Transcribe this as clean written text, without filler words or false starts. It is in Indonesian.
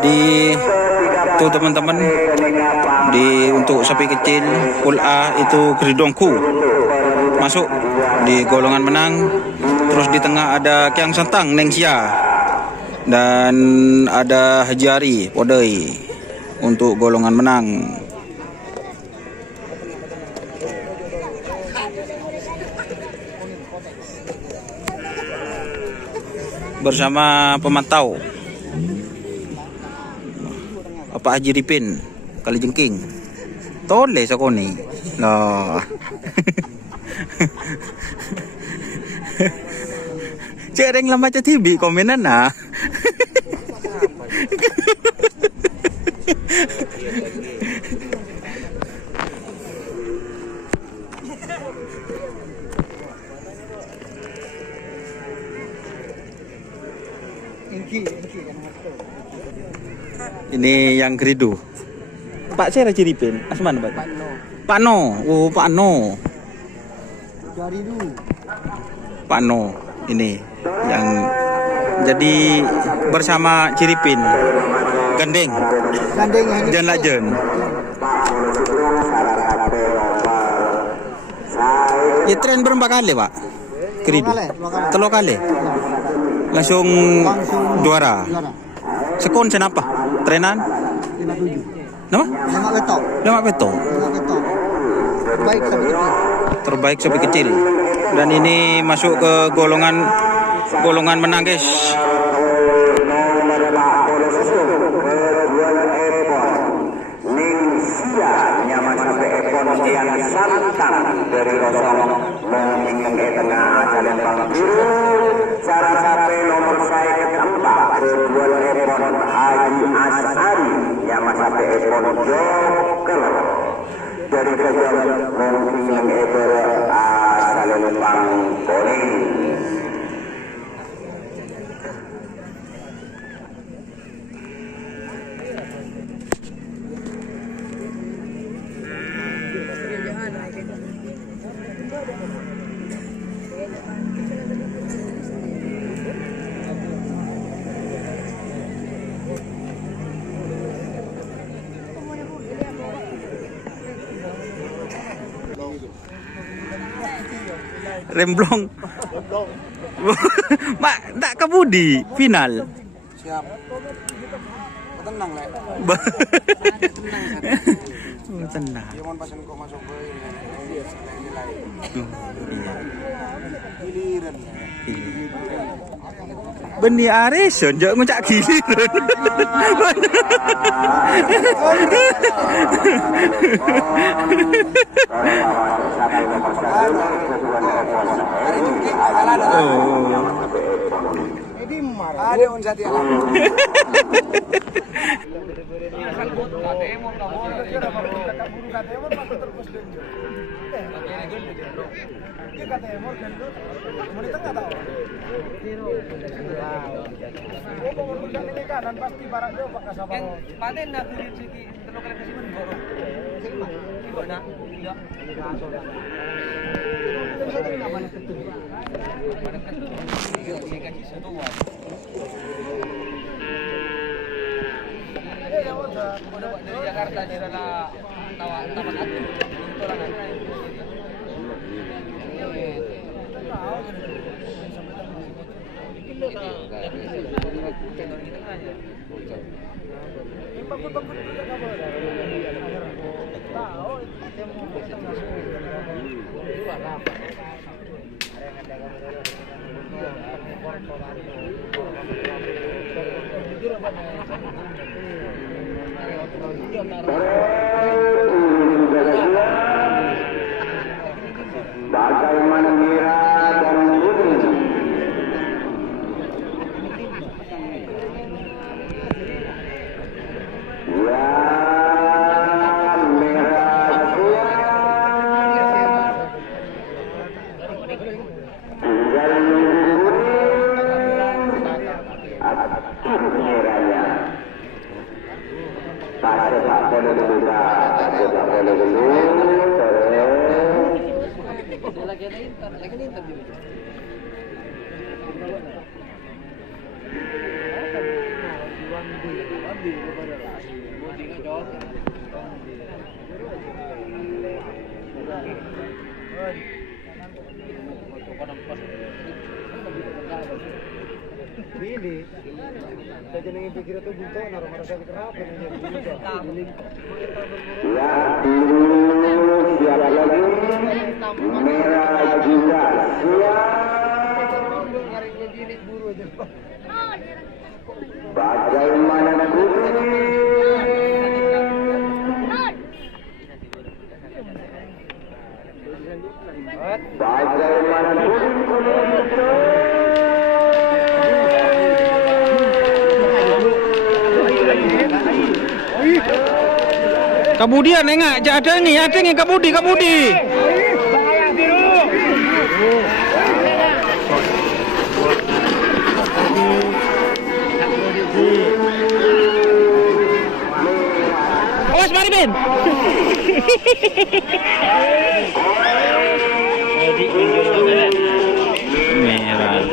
Jadi tuh teman-teman, untuk sapi kecil pool A itu Gridongku masuk di golongan menang. Terus di tengah ada Kiang Santang Nengsia dan ada Haji Ari Podei untuk golongan menang. Bersama pemantau Bapak Haji Ripin Kalijengking. Tole sakoni. Nah. Cereng lama aja tibi komenan nah. Ini yang Grido. Pak saya Haji Ripin. Asman Pak. Pak No. Oh, Pak No. Pak No. Ini yang jadi bersama Ciripin gandeng dan lajen. Ya tren berapa kali Pak? Grido. Telur kali. Langsung juara. Sekon kenapa? Trenan? 57. Nama? 5 peto. Terbaik sapi kecil. Dan ini masuk ke golongan menang guys. Dari Rosong mengingat tengah jalan biru cara sampai nomor saya keempat kedua ekor Haji Asari yang sampai ekor Joker dari kejuaraan mengingat ekor asal Lempang Kuning. Remblong. Mak, tak kebudi final. Siap. Tenang lah. Tenang. Dia mau pasang kok masuk ke ini. Giliran. Beni Areson jok ngucak giliran. Ada unsati alam. Dari Jakarta di sana taman atu bagaimana merah dan putih ya merah tinggal atur merahnya tak boleh dulu tak boleh dulu lagi inter Budi nggak jauh. Bili. Saya jenengin pikir itu bunto, naruh merasa kerap yang jadi bunto. Ya, biru siapa lagi? Merah juga siap. Nyarinya jilid buru aja. Bagaimana kuning? Bagaimana kuning itu? Kemudian enggak ada nih Kabudi. Awas mari Ben. Jadi